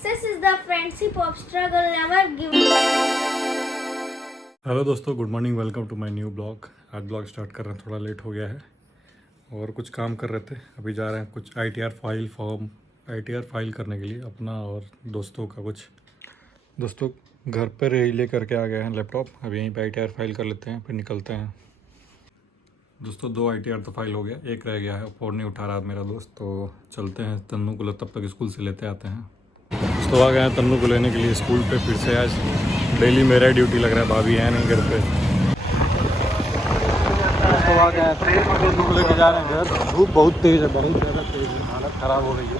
Success is the friendship of struggle, never give up. Hello दोस्तों, good morning, welcome to my new blog. आज blog start कर रहे हैं, थोड़ा late हो गया है और कुछ काम कर रहे थे। अभी जा रहे हैं कुछ आईटीआर फाइल करने के लिए अपना और दोस्तों का। कुछ दोस्तों घर पर ही ले करके आ गए हैं लैपटॉप। अभी यहीं पे आईटीआर फाइल कर लेते हैं, फिर निकलते हैं। दोस्तों 2 आईटीआर तो फाइल हो गया, एक रह गया है, फ़ोन नहीं उठा रहा मेरा दोस्त। तो चलते हैं तन्नू को तब तक स्कूल से लेते आते हैं। दोस्तों आ गए हैं तन्नू को लेने के लिए स्कूल पे फिर से। आज डेली मेरा ड्यूटी लग रहा है, भाभी है नहीं घर पे। दोस्तों आ गए हैं तन्नू को लेके जा रहे हैं घर। धूप बहुत तेज़ है, बहुत ज़्यादा तेज़ है, हालत ख़राब हो गई है।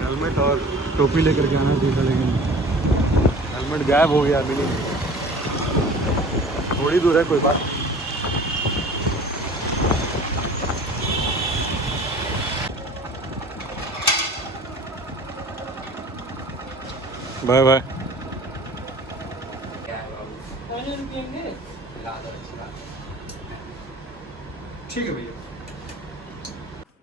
हेलमेट और टोपी लेकर के आना चाहिए था, लेकिन हेलमेट गायब हो गया। अभी थोड़ी दूर है, कोई बात। Bye bye. ठीक है भैया।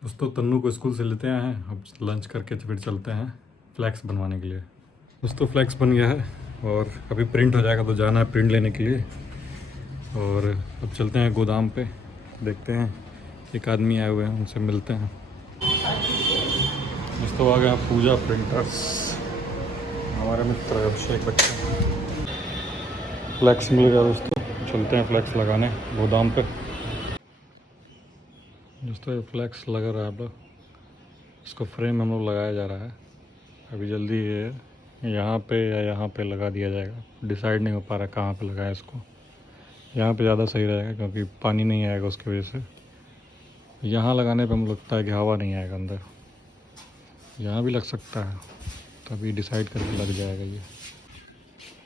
दोस्तों तन्नू को स्कूल से लेते आए हैं, अब लंच करके फिर चलते हैं फ्लैक्स बनवाने के लिए। दोस्तों फ्लैक्स बन गया है और अभी प्रिंट हो जाएगा तो जाना है प्रिंट लेने के लिए। और अब चलते हैं गोदाम पे, देखते हैं, एक आदमी आए हुए हैं, उनसे मिलते हैं। दोस्तों आ गया पूजा प्रिंटर्स, हमारे मित्र अभिषेक बच्चा। फ्लैक्स मिल गया दोस्तों, चलते हैं फ्लैक्स लगाने गोदाम पे। दोस्तों ये फ्लैक्स लगा रहा है, अब इसको फ्रेम हम लोग लगाया जा रहा है। अभी जल्दी ये यहाँ पे या यहाँ पे लगा दिया जाएगा, डिसाइड नहीं हो पा रहा कहाँ पे लगाए इसको। यहाँ पे ज़्यादा सही रहेगा क्योंकि पानी नहीं आएगा उसकी वजह से। यहाँ लगाने पे हमें लगता है कि हवा नहीं आएगा अंदर, यहाँ भी लग सकता है, तभी डिसाइड करके लग जाएगा ये।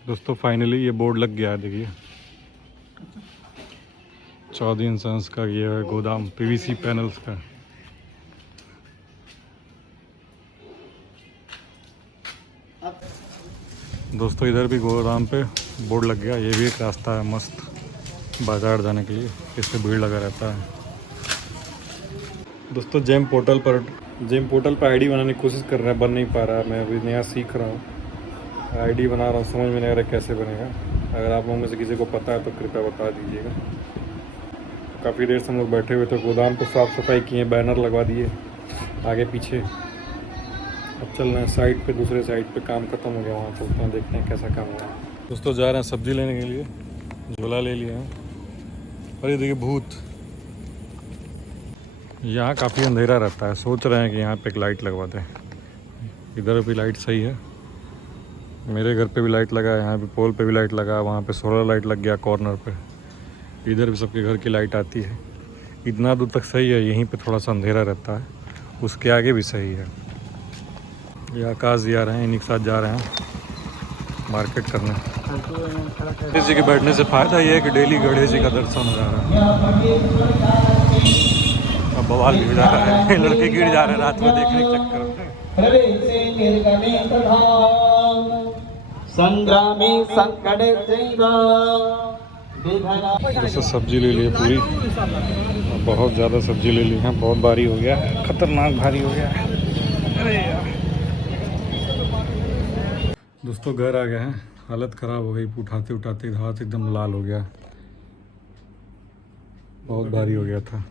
दोस्तों फाइनली ये बोर्ड लग गया है, देखिए चौधरी एंड सन्स का ये है गोदाम पीवीसी पैनल्स का। दोस्तों इधर भी गोदाम पे बोर्ड लग गया। ये भी एक रास्ता है मस्त बाज़ार जाने के लिए, इससे भीड़ लगा रहता है। दोस्तों जेम पोर्टल पर आईडी बनाने की कोशिश कर रहा है, बन नहीं पा रहा है। मैं अभी नया सीख रहा हूँ, आईडी बना रहा हूँ, समझ में नहीं आ रहा कैसे बनेगा। अगर आप लोगों में से किसी को पता है तो कृपया बता दीजिएगा। काफ़ी देर से हम लोग बैठे हुए थे गोदाम पे, साफ़ सफाई किए, बैनर लगवा दिए आगे पीछे। अब चल रहे हैं साइड पे, दूसरे साइड पे काम खत्म हो गया, वहाँ चलते हैं, देखते हैं कैसा काम हुआ है। दोस्तों जा रहे हैं सब्ज़ी लेने के लिए, झोला ले लिया है। और ये देखिए भूत, यहाँ काफ़ी अंधेरा रहता है, सोच रहे हैं कि यहाँ पे एक लाइट लगवा दें। इधर भी लाइट सही है, मेरे घर पे भी लाइट लगा है, यहाँ पे पोल पे भी लाइट लगा है, वहाँ पे सोलर लाइट लग गया कॉर्नर पे। इधर भी सबके घर की लाइट आती है। इतना दूर तक सही है, यहीं पे थोड़ा सा अंधेरा रहता है, उसके आगे भी सही है। ये आकाश जी आ रहे हैं, इन्हीं के साथ जा रहे हैं मार्केट करने। गणेश जी के बैठने से फ़ायदा ये है कि डेली गणेश जी का दर्शन हो जा रहा है। अब बवाल गिर जा रहा है, लड़के गिर जा रहे हैं रात में देखने के चक्कर में। दोस्तों सब्जी ले लिए पूरी, बहुत ज़्यादा सब्जी ले ली है, बहुत भारी हो गया, खतरनाक भारी हो गया। अरे यार दोस्तों घर आ गए हैं, हालत ख़राब हो गई, उठाते उठाते हाथ एकदम लाल हो गया, बहुत भारी हो गया था।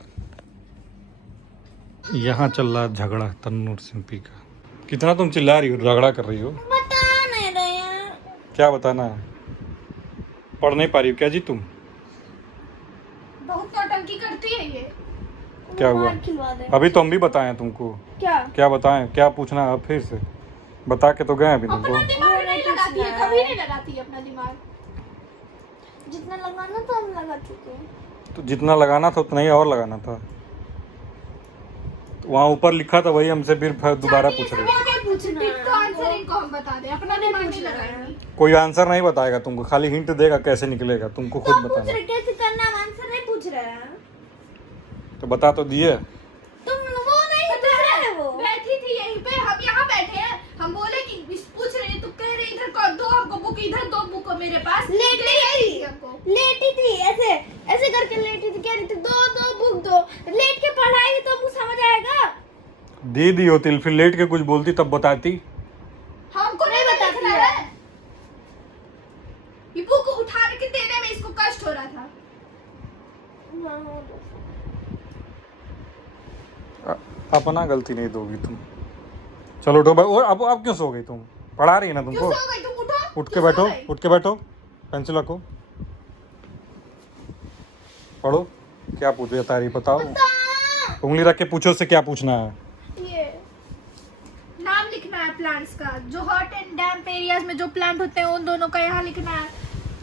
यहाँ चल रहा झगड़ा तन्नू और सिंपी का। कितना तुम चिल्ला रही हो, झगड़ा कर रही हो? बता नहीं रहे हैं। क्या बताना है? पढ़ नहीं पा रही हो क्या जी तुम? बहुत नौटंकी करती है ये। क्या हुआ? अभी तो हम भी बताएं तुमको। क्या बताएं, क्या पूछना है फिर से? बता के तो गए अभी तुमको। अपना दिमाग नहीं लगाती है, कभी नहीं लगाती है अपना दिमाग। जितना लगाना था हम लगा चुके हैं। तो जितना लगाना था उतना ही और लगाना था। तो वहाँ ऊपर लिखा था वही हमसे फिर दोबारा पूछ रहे हो। तो आंसर इनको हम बता दें, अपना दिमाग नहीं लगाएंगे। कोई आंसर नहीं बताएगा तुमको, खाली हिंट देगा कैसे निकलेगा, तुमको खुद बताना। कैसे करना, हम आंसर नहीं पूछ रहे हैं। तो बता तो दिए। तुम वो नहीं बता रहे हो। बैठी थी यहीं पे, हम यहाँ बैठे हैं, हम बोले कि पूछ रहे हैं, तो कह रहे इधर कर दो हमको बुक, इधर दो बुक मेरे पास। लेटी थी ऐसे ऐसे करके लेटी थी, कह रही थी दो बुक दो। लेट के पढ़ाई तो मुझे समझ आएगा। दे दी होती, फिर लेट के कुछ बोलती तब बताती। हमको नहीं बताती लिखना है। है। ये बुक उठा के देने में इसको कष्ट हो रहा था। अपना गलती नहीं दोगी तुम। चलो उठो और अब क्यों सो गई तुम? पढ़ा रही है ना क्यों तुमको। सो गई तुम? उठो। उठ के क्यों बैठो, सो गई? उठ के बैठो, पेंसिल रखो, पढ़ो। क्या पूछो तारीफ बताओ। उंगली रख के पूछो उससे क्या पूछना है। ये नाम लिखना है प्लांट्स का। जो हॉट एंड डैम्प एरियाज में जो प्लांट होते हैं उन दोनों का यहाँ लिखना है।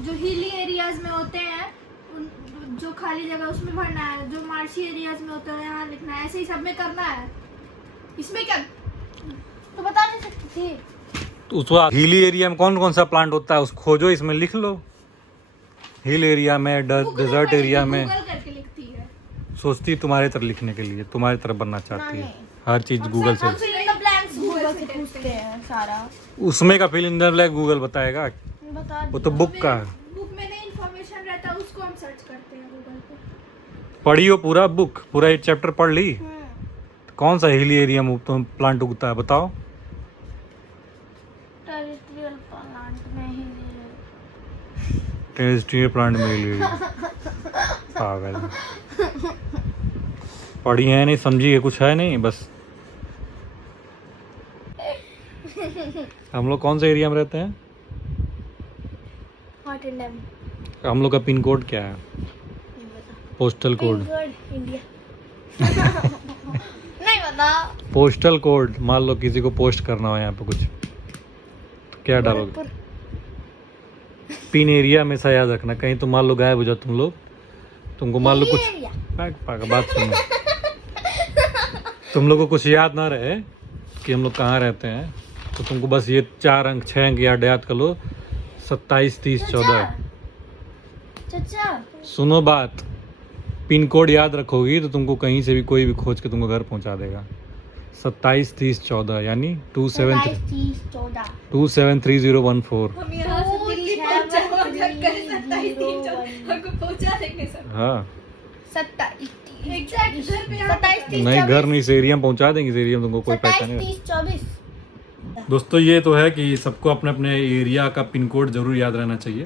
जो हिली एरियाज में होते हैं उन जो खाली जगह उसमें भरना है। जो मार्शी एरियाज में होता है यहाँ लिखना है। ऐसे ही सब में करना है। इसमें क्या तो बता नहीं सकती थी। तो उस हिली एरिया में कौन कौन सा प्लांट होता है उस खोजो, इसमें लिख लो। हिल एरिया में, डेजर्ट एरिया में। गूगल करके लिखती है। सोचती तुम्हारे तरह लिखने के लिए, तुम्हारे तरह बनना चाहती है। नहीं। हर चीज गूगल से। हम fill in the blanks Google से पूछते हैं सारा। उसमें का fill in the blank Google बताएगा। बता वो तो बुक का है। बुक में नहीं इन्फॉर्मेशन रहता है उसको हम सर्च करते हैं गूगल पे। पढ़ियो पूरा बुक, पूरा एक चैप्टर पढ़ ली। कौन सा हिली एरिया में तुम प्लांट उगता है बताओ। टेरिटोरियल प्लांट में ही टेरेस्ट्रियल प्लांट में हिली एरिया। पागल पढ़ी है नहीं, समझी है कुछ है नहीं बस। हम लोग कौन से एरिया में रहते हैं? Hot and dam. हम लोग का पिन कोड क्या है? Postal code. इंडिया। नहीं बता। Postal code. मान लो किसी को पोस्ट करना हो यहाँ पे कुछ, तो क्या डालोगे? पिन एरिया हमेशा याद रखना। कहीं तो मान लो गायब हो जाओ तुम लोग, तुमको मान लो कुछ बात सुनो, तुम लोग को कुछ याद ना रहे कि हम लोग कहाँ रहते हैं, तो तुमको बस ये 4 अंक 6 अंक याद कर लो। 27 30 14। चाचा सुनो बात, पिन कोड याद रखोगी तो तुमको कहीं से भी कोई भी खोज के तुमको घर पहुंचा देगा। 27 30 14 यानी 273014। हम यहाँ से दिल्ली पहुँचा हमको पहुँचा देंगे सर। हाँ 27 एग्जैक्ट घर पे 27 30 नहीं, घर नहीं, इस एरिया में पहुंचा देंगे। इस एरिया में तुमको कोई 27 पहचानेगा। 30 24। दोस्तों ये तो है कि सबको अपने अपने एरिया का पिन कोड जरूर याद रहना चाहिए।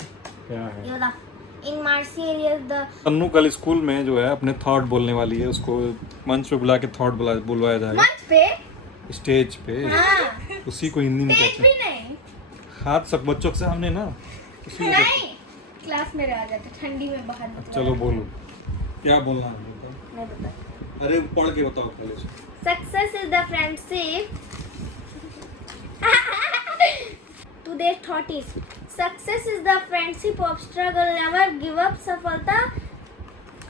क्या है? योदा इन मार्सी एरिया द तन्नू कल स्कूल में जो है अपने थॉट बोलने वाली है, उसको मंच पे बुला के थॉट बुलवाया जाएगा। मंच पे। स्टेज पे। हाँ। उसी को हिंदी में स्टेज कहते भी हैं। नहीं। हाथ सब बच्चों के सामने ना, उसी को कहते हैं। नहीं क्लास में रह जाते ठंडी में बाहर निकला। चलो बोलो क्या बोलना है बताओ। नहीं बता। अरे पढ़ के बताओ पहले। Success is the friendship. Today's thought is success is the friendship of struggle, never give up। सफलता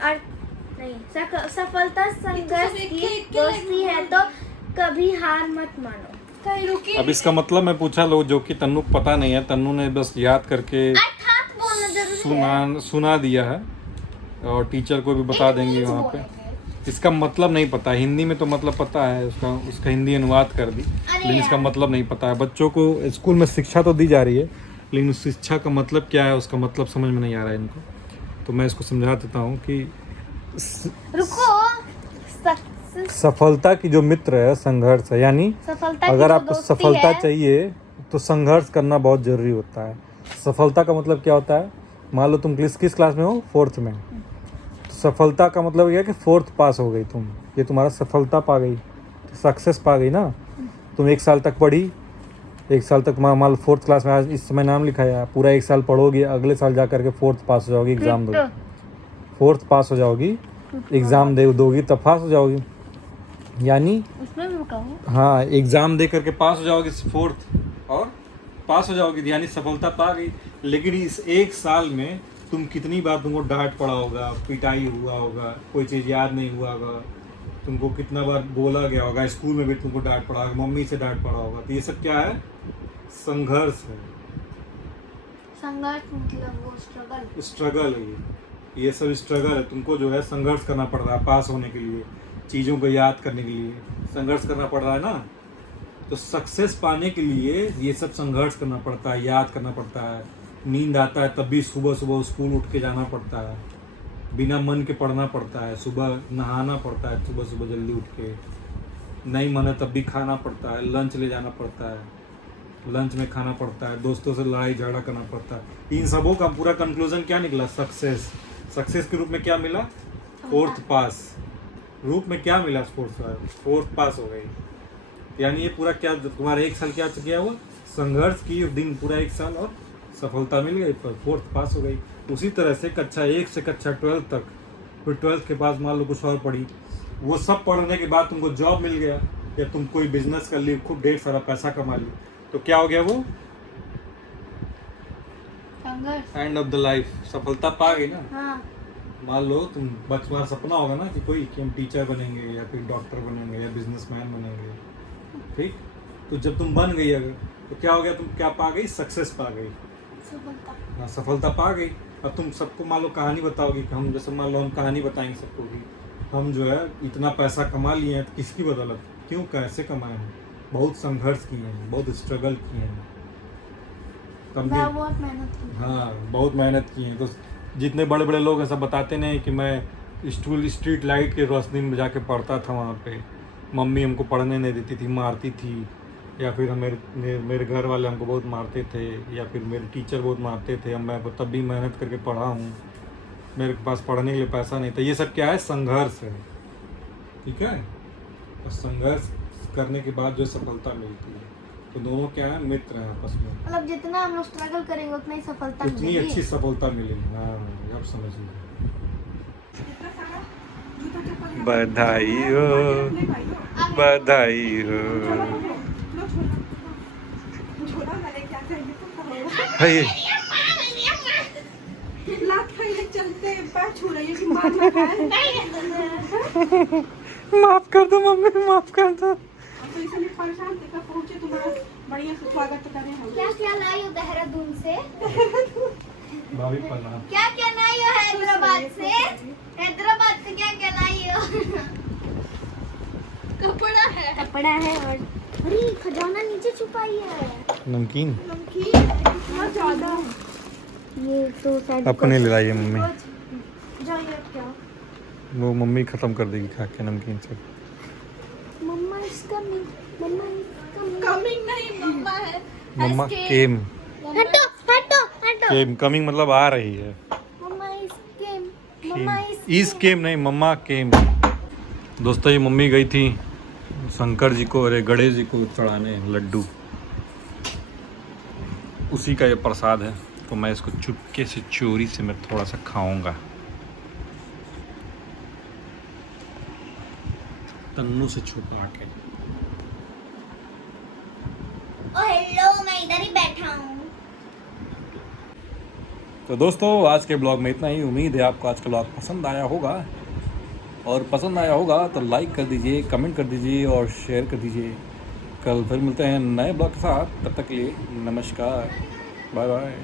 और नहीं सफलता संघर्ष की दोस्ती है, तो कभी हार मत मानो। कहीं रुकी अब इसका मतलब मैं पूछा लो जो कि तन्नू को पता नहीं है, तन्नू ने बस याद करके अर्थात बोलना जरूरी है। सुना दिया है और टीचर को भी बता देंगे वहाँ पे। इसका मतलब नहीं पता, हिंदी में तो मतलब पता है उसका हिंदी अनुवाद कर दी, लेकिन इसका मतलब नहीं पता है। बच्चों को स्कूल में शिक्षा तो दी जा रही है, लेकिन उस शिक्षा का मतलब क्या है उसका मतलब समझ में नहीं आ रहा है इनको। तो मैं इसको समझा देता हूँ कि रुको। सफलता की जो मित्र है संघर्ष है, यानी सफलता अगर आपको सफलता चाहिए तो संघर्ष करना बहुत जरूरी होता है। सफलता का मतलब क्या होता है? मान लो तुम किस क्लास में हो? 4th में। सफलता का मतलब यह है कि 4th पास हो गई तुम, ये तुम्हारा सफलता पा गई, सक्सेस पा गई ना। तुम 1 साल तक पढ़ी, 1 साल तक मान लो 4th क्लास में आज इस समय नाम लिखा है, पूरा 1 साल पढ़ोगे, अगले साल जा करके 4th पास हो जाओगी, एग्ज़ाम दोगी, 4th पास हो जाओगी, एग्ज़ाम दोगी तब पास हो जाओगी। यानी उसमें भी कहूँ हाँ, एग्ज़ाम दे करके पास हो जाओगी 4th और पास हो जाओगी, यानी सफलता पा गई। लेकिन इस 1 साल में तुम कितनी बार तुमको डांट पड़ा होगा, पिटाई हुआ होगा, कोई चीज़ याद नहीं हुआ होगा, तुमको कितना बार बोला गया होगा, स्कूल में भी तुमको डांट पड़ा होगा, मम्मी से डांट पड़ा होगा। तो ये सब क्या है? संघर्ष है। संघर्ष मतलब वो स्ट्रगल है ये सब स्ट्रगल है। तुमको जो है संघर्ष करना पड़ रहा है पास होने के लिए, चीज़ों को याद करने के लिए संघर्ष करना पड़ रहा है ना। तो सक्सेस पाने के लिए ये सब संघर्ष करना पड़ता है, याद करना पड़ता है। नींद आता है तब भी सुबह सुबह स्कूल उठ के जाना पड़ता है, बिना मन के पढ़ना पड़ता है, सुबह नहाना पड़ता है, सुबह सुबह जल्दी उठ के, नहीं मन है तब भी खाना पड़ता है, लंच ले जाना पड़ता है, लंच में खाना पड़ता है, दोस्तों से लड़ाई झगड़ा करना पड़ता है। इन सबों का पूरा कंक्लूजन क्या निकला? सक्सेस। सक्सेस के रूप में क्या मिला? 4th पास। रूप में क्या मिला? 4th पास हो गई। यानी ये पूरा क्या तुम्हारा 1 साल क्या गया हुआ? संघर्ष की दिन पूरा 1 साल और सफलता मिल गई, पर 4th पास हो गई। उसी तरह से कक्षा 1 से कक्षा 12 तक, फिर 12th के बाद मान लो कुछ और पढ़ी, वो सब पढ़ने के बाद तुमको जॉब मिल गया या तुम कोई बिजनेस कर ली, खूब ढेर सारा पैसा कमा ली, तो क्या हो गया? वो एंड ऑफ द लाइफ, सफलता पा गई ना। हाँ। मान लो तुम बचपन सपना होगा ना कि कोई कि हम टीचर बनेंगे या फिर डॉक्टर बनेंगे या बिजनेसमैन बनेंगे, ठीक? तो जब तुम बन गई अगर, तो क्या हो गया? तुम क्या पा गई? सक्सेस पा गई। सफलता। हाँ, सफलता पा गई। अब तुम सबको मान लो कहानी बताओगी कि हम, जैसे मान लो हम कहानी बताएंगे सबको कि हम जो है इतना पैसा कमा लिए हैं, तो किसकी बदौलत? क्यों, कैसे कमाए हैं? बहुत संघर्ष किए हैं, बहुत स्ट्रगल किए हैं, तब भी बहुत मेहनत की। हाँ बहुत मेहनत की है। तो जितने बड़े बड़े लोग ऐसा बताते नहीं कि मैं स्ट्रीट लाइट के रोशनी में जाके पढ़ता था, वहाँ पे मम्मी हमको पढ़ने नहीं देती थी, मारती थी, या फिर मेरे घर वाले हमको बहुत मारते थे, या फिर मेरे टीचर बहुत मारते थे, अब मैं तब भी मेहनत करके पढ़ा हूँ, मेरे पास पढ़ने के लिए पैसा नहीं था। ये सब क्या है? संघर्ष है, ठीक है? और संघर्ष करने के बाद जो सफलता मिलती है, तो दोनों क्या है? मित्र हैं आपस में। मतलब जितना हम लोग स्ट्रगल करेंगे उतना ही सफलता उतनी मिलेगी। अच्छी सफलता मिलेगी। हाँ, अब समझ लीजिए। बधाई हो, बधाई हो। है माफ कर दो मम्मी, माफ कर दो। तो इसलिए परेशान थे, पहुंचे तुम्हारा बढ़िया से स्वागत करें हम। क्या क्या लाई हो देहरादून से? भाभी प्रणाम। क्या क्या लाई हो हैदराबाद से? हैदराबाद से क्या क्या लाई हो? कपड़ा है और अरे खजाना नीचे छुपाई है। नमकीन बहुत ज्यादा ये तो शायद अपने ले लाइए मम्मी, जाइए क्या? वो मम्मी खत्म कर देगी खा के नमकीन सब। Mama is coming, mama is coming. Coming नहीं, मम्मा है। मम्मा केम, हटो हटो हटो। केम कमिंग मतलब आ रही है। मम्मा इज केम, मम्मा इस केम नहीं, मम्मा केम। दोस्तों ये मम्मी गई थी शंकर जी को, अरे गणेश जी को चढ़ाने लड्डू, उसी का ये प्रसाद है। तो मैं इसको चुपके से चोरी से मैं थोड़ा सा खाऊंगा, तन्नू से छुपा के। ओ हेलो, मैं इधर ही बैठा हूँ। तो दोस्तों आज के ब्लॉग में इतना ही। उम्मीद है आपको आज का ब्लॉग पसंद आया होगा, और पसंद आया होगा तो लाइक कर दीजिए, कमेंट कर दीजिए और शेयर कर दीजिए। कल फिर मिलते हैं नए ब्लॉग के साथ, तब तक के लिए नमस्कार, बाय बाय।